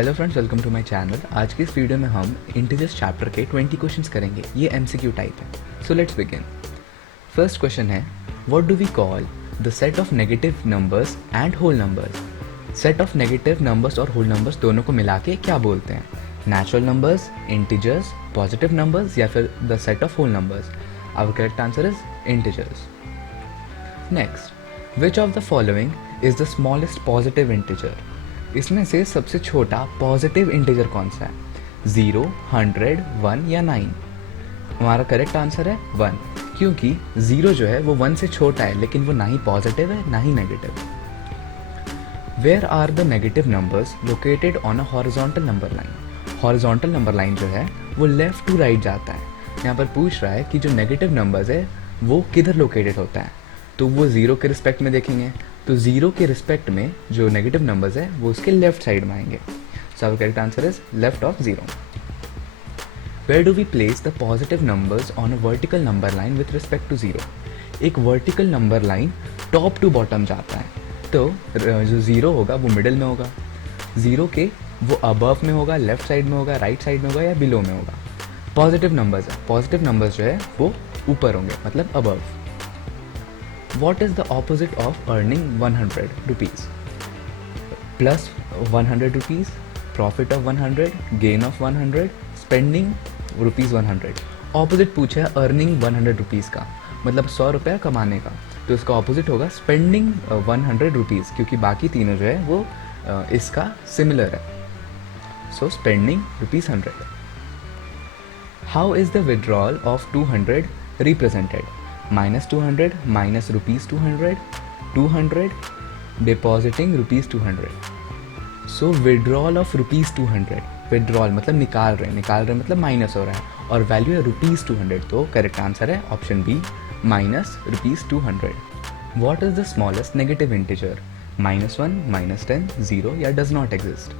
Hello friends, welcome to my channel. आज की इस वीडियो में हम इंटीजर्स चैप्टर के 20 क्वेश्चंस करेंगे। ये एमसीक्यू टाइप है। So let's begin. First question है, what do we call the set of negative numbers and whole numbers. Set of negative numbers और होल नंबर्स दोनों को मिला के क्या बोलते हैं? Natural numbers, integers, positive numbers या फिर the set of whole numbers? Our correct answer is integers. Next, which of the following is the smallest positive integer? इसमें से सबसे छोटा पॉजिटिव इंटीजर कौन सा है? 0, 100, 1 या 9? हमारा करेक्ट आंसर है 1, क्योंकि 0 जो है वो 1 से छोटा है, लेकिन वो ना ही पॉजिटिव है ना ही negative. Where are the negative numbers located on a horizontal number line? Horizontal number line जो है वो लेफ्ट टू राइट जाता है। यहाँ पर पूछ रहा है कि जो नेगेटिव नंबर्स है वो किधर लोकेटेड होता है, तो वो 0 के रिस्पेक्ट में देखेंगे, तो 0 के रिस्पेक्ट में जो नेगेटिव नंबर्स है वो उसके लेफ्ट साइड में आएंगे। So our correct answer is left of 0। Where do we place the positive numbers on a vertical number line with respect to 0? एक vertical number line top to bottom जाता है, तो जो 0 होगा वो मिडिल में होगा, 0 के वो अबव में होगा, लेफ्ट साइड में होगा, राइट साइड में होगा या बिलो में होगा। पॉजिटिव नंबर्स है, पॉजिटिव नंबर्स जो है वो ऊपर होंगे, मतलब above. What is the opposite of earning 100 rupees? Plus 100 rupees, profit of 100, gain of 100, spending rupees 100. Opposite पूछा है earning 100 rupees का, मतलब 100 रुपया कमाने का, तो इसका opposite होगा spending 100 rupees, क्योंकि बाकी तीनों जो है वो इसका similar है। So spending rupees 100. How is the withdrawal of 200 represented? -200, minus rupees 200, 200, depositing rupees 200. So withdrawal of rupees 200, withdrawal मतलब निकाल रहे मतलब माइनस हो रहा है, और वैल्यू है rupees 200, तो करेक्ट आंसर है option B, minus rupees 200. What is the smallest negative integer? -1, -10, 0 या does not exist?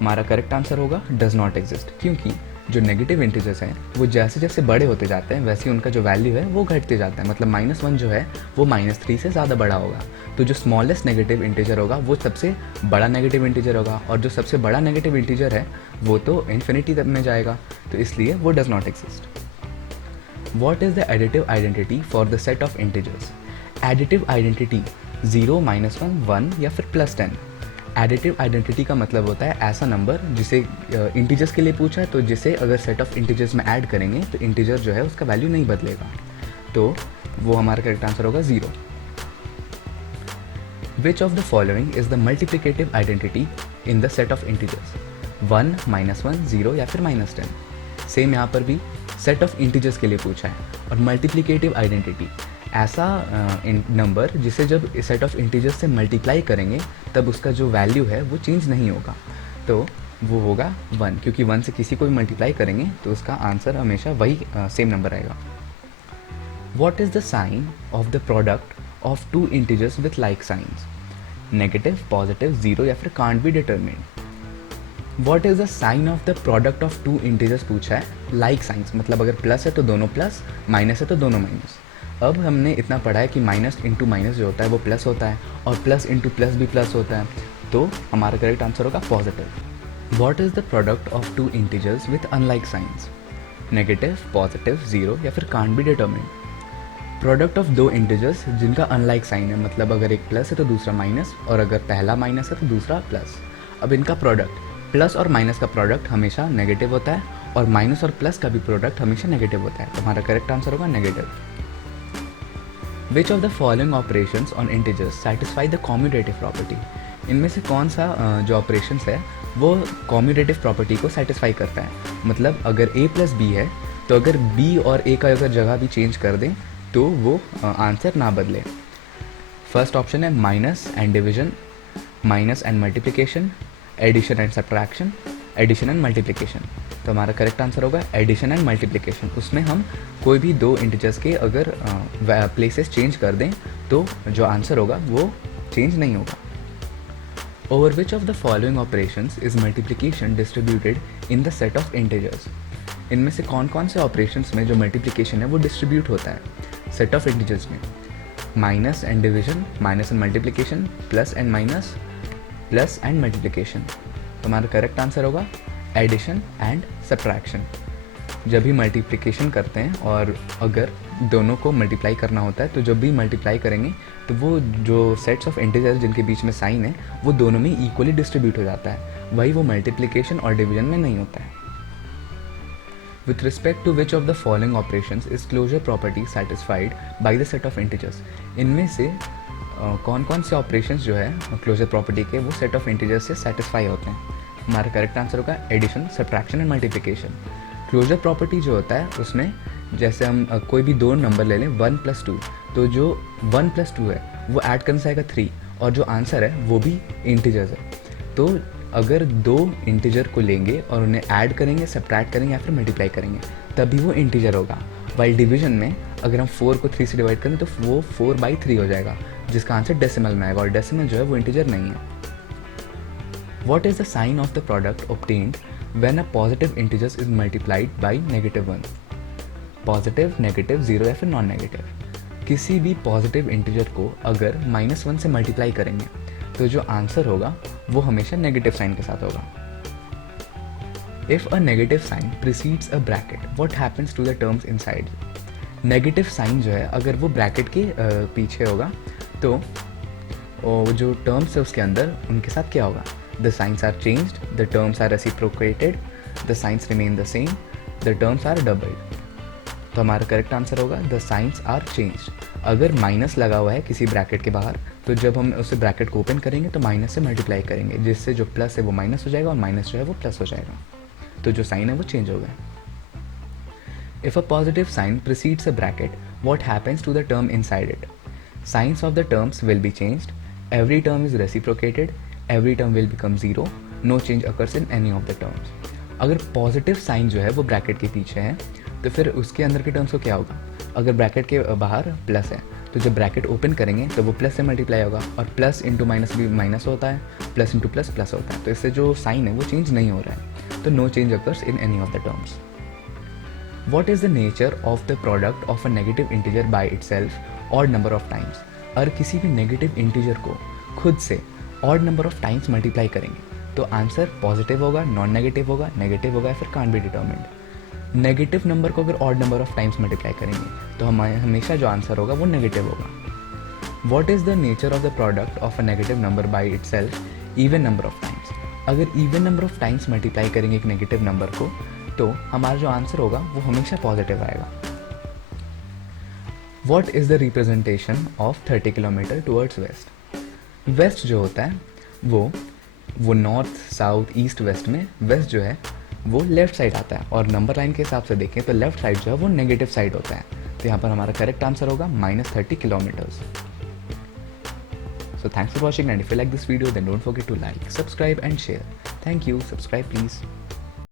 हमारा करेक्ट आंसर होगा does not exist, क्योंकि जो नेगेटिव इंटीजर्स हैं वो जैसे जैसे बड़े होते जाते हैं वैसे उनका जो वैल्यू है वो घटते जाता है, मतलब -1 जो है वो -3 से ज़्यादा बड़ा होगा, तो जो स्मॉलेस्ट नेगेटिव इंटीजर होगा वो सबसे बड़ा नेगेटिव इंटीजर होगा, और जो सबसे बड़ा नेगेटिव इंटीजर है वो तो इन्फिनिटी तक में जाएगा, तो इसलिए वो does not exist. What is the additive identity for the set of integers? Additive identity 0, -1, 1 या फिर +10। एडिटिव आइडेंटिटी का मतलब होता है ऐसा नंबर जिसे इंटीजर्स के लिए पूछा है, तो जिसे अगर सेट ऑफ इंटीजर्स में ऐड करेंगे तो इंटीजर जो है उसका वैल्यू नहीं बदलेगा, तो वो हमारा करेक्ट आंसर होगा 0। विच of the following is the multiplicative identity in the set of integers? 1, -1, 0 या फिर -10? सेम यहाँ पर भी सेट ऑफ इंटीजर्स के लिए पूछा है, और मल्टीप्लिकेटिव आइडेंटिटी ऐसा नंबर जिसे जब सेट ऑफ इंटीजर्स से मल्टीप्लाई करेंगे तब उसका जो वैल्यू है वो चेंज नहीं होगा, तो वो होगा 1, क्योंकि 1 से किसी को भी मल्टीप्लाई करेंगे तो उसका आंसर हमेशा वही सेम नंबर आएगा। What is the sign of the product of two integers with like signs? Negative, positive, 0 या फिर can't be determined? What is the sign of the product of two integers पूछा है, like science, मतलब अगर plus है तो दोनों plus, minus है तो दोनों माइनस। अब हमने इतना पढ़ा है कि माइनस इंटू माइनस जो होता है वो प्लस होता है, और प्लस इंटू प्लस भी प्लस होता है, तो हमारा करेक्ट आंसर होगा positive. What is the product of two integers with unlike signs? Negative, positive, 0 या फिर can't be determined? Product of दो इंटीजर्स जिनका अनलाइक साइन है, मतलब अगर एक प्लस है तो दूसरा माइनस, और अगर पहला माइनस है तो दूसरा प्लस। अब इनका प्रोडक्ट, प्लस और माइनस का प्रोडक्ट हमेशा नेगेटिव होता है, और माइनस और प्लस का भी प्रोडक्ट हमेशा नेगेटिव होता है, तो हमारा करेक्ट आंसर होगा negative. Which of the following operations on integers satisfy the commutative property? इनमें से कौन सा जो ऑपरेशंस है वो कॉम्यूटेटिव प्रॉपर्टी को सेटिस्फाई करता है? मतलब अगर a + b है तो अगर b और a का अगर जगह भी चेंज कर दें तो वो आंसर ना बदले। फर्स्ट ऑप्शन है minus and division, minus and multiplication, addition and subtraction, addition and multiplication, तो हमारा करेक्ट आंसर होगा एडिशन एंड मल्टीप्लिकेशन। उसमें हम कोई भी दो इंटीजर्स के अगर प्लेसेस चेंज कर दें तो जो आंसर होगा वो चेंज नहीं होगा। Over which of the following operations is multiplication distributed in the set of integers? इनमें से कौन कौन से ऑपरेशंस में जो मल्टीप्लिकेशन है वो डिस्ट्रीब्यूट होता है सेट ऑफ इंटीजर्स में? Minus and division, minus and multiplication, plus and minus, plus and multiplication. तो हमारा करेक्ट आंसर होगा एडिशन एंड सब्ट्रैक्शन। जब भी मल्टीप्लिकेशन करते हैं और अगर दोनों को मल्टीप्लाई करना होता है तो जब भी मल्टीप्लाई करेंगे तो वो जो सेट्स ऑफ इंटीजर्स जिनके बीच में साइन है वो दोनों में इक्वली डिस्ट्रीब्यूट हो जाता है, वही वो मल्टीप्लिकेशन और डिवीजन में नहीं होता है। With respect to which of the following operations is closure property satisfied by the set of integers? इनमें से कौन कौन से ऑपरेशंस जो है क्लोजर प्रॉपर्टी के वो सेट ऑफ इंटीजर्स से सेटिस्फाई होते हैं? हमारा करेक्ट आंसर होगा addition, subtraction and multiplication. Closure property जो होता है उसमें जैसे हम कोई भी दो नंबर ले लें 1 + 2, तो जो 1 + 2 है वो ऐड करने से आएगा 3 और जो आंसर है वो भी इंटीजर्स है। तो अगर दो इंटीजर को लेंगे और उन्हें ऐड करेंगे, सब्ट्रैक्ट करेंगे या फिर मल्टीप्लाई करेंगे तभी वो इंटीजर होगा। वाइल डिवीजन में अगर हम 4 को 3 से डिवाइड करें तो वो 4/3 हो जाएगा, जिसका आंसर डेसिमल में आएगा और डेसिमल जो है वो इंटीजर नहीं है। What is the sign of the product obtained when a positive integer is multiplied by -1? Positive, negative, zero या फिर नॉन नेगेटिव। किसी भी पॉजिटिव इंटीजर को अगर -1 से मल्टीप्लाई करेंगे तो जो आंसर होगा वो हमेशा नेगेटिव साइन के साथ होगा। If a negative sign precedes a bracket what happens to the terms inside? Negative sign जो है अगर वो ब्रैकेट के पीछे होगा तो जो टर्म्स है उसके अंदर उनके साथ क्या होगा? The signs are changed, the terms are reciprocated, the signs remain the same, the terms are doubled. तो हमारा करेक्ट आंसर होगा the signs are changed। अगर माइनस लगा हुआ है किसी ब्रैकेट के बाहर तो जब हम उस ब्रैकेट को ओपन करेंगे तो माइनस से मल्टीप्लाई करेंगे, जिससे जो प्लस है वो माइनस हो जाएगा और माइनस जो है वो प्लस हो जाएगा, तो जो साइन है वो चेंज हो गया। If a positive sign precedes a bracket, what happens to the term inside it? Signs of the terms will be changed, every term is reciprocated, every term will become 0, no change occurs in any of the terms। अगर positive sign जो है वो bracket के पीछे है तो फिर उसके अंदर के टर्म्स को क्या होगा? अगर ब्रैकेट के बाहर प्लस है तो जब ब्रैकेट ओपन करेंगे तो वो प्लस से मल्टीप्लाई होगा और प्लस इंटू माइनस भी माइनस होता है, प्लस इंटू प्लस प्लस होता है, तो इससे जो साइन है वो चेंज नहीं हो रहा है, तो no change occurs in any of the terms. What is the nature of the product of a negative integer by itself odd number of times? अगर किसी भी नेगेटिव इंटीजर को खुद से odd number of times multiply करेंगे तो answer positive होगा, non negative होगा, नेगेटिव होगा या फिर can't be determined. Negative number को अगर odd number of times multiply करेंगे तो हमारे हमेशा जो आंसर होगा वो नेगेटिव होगा। What is the nature of the product of a negative number by itself even number of times? अगर even number of times multiply करेंगे एक नेगेटिव नंबर को तो हमारा जो आंसर होगा वो हमेशा पॉजिटिव आएगा। What is the representation of 30 kilometre towards west? West जो होता है वो नॉर्थ, साउथ, ईस्ट, वेस्ट में वेस्ट जो है वो लेफ्ट साइड आता है और नंबर लाइन के हिसाब से देखें तो लेफ्ट साइड जो है वो नेगेटिव साइड होता है, तो यहाँ पर हमारा करेक्ट आंसर होगा -30 kilometres. So thanks for watching and if you like this video then don't forget to like, subscribe and share. Thank you. Subscribe please.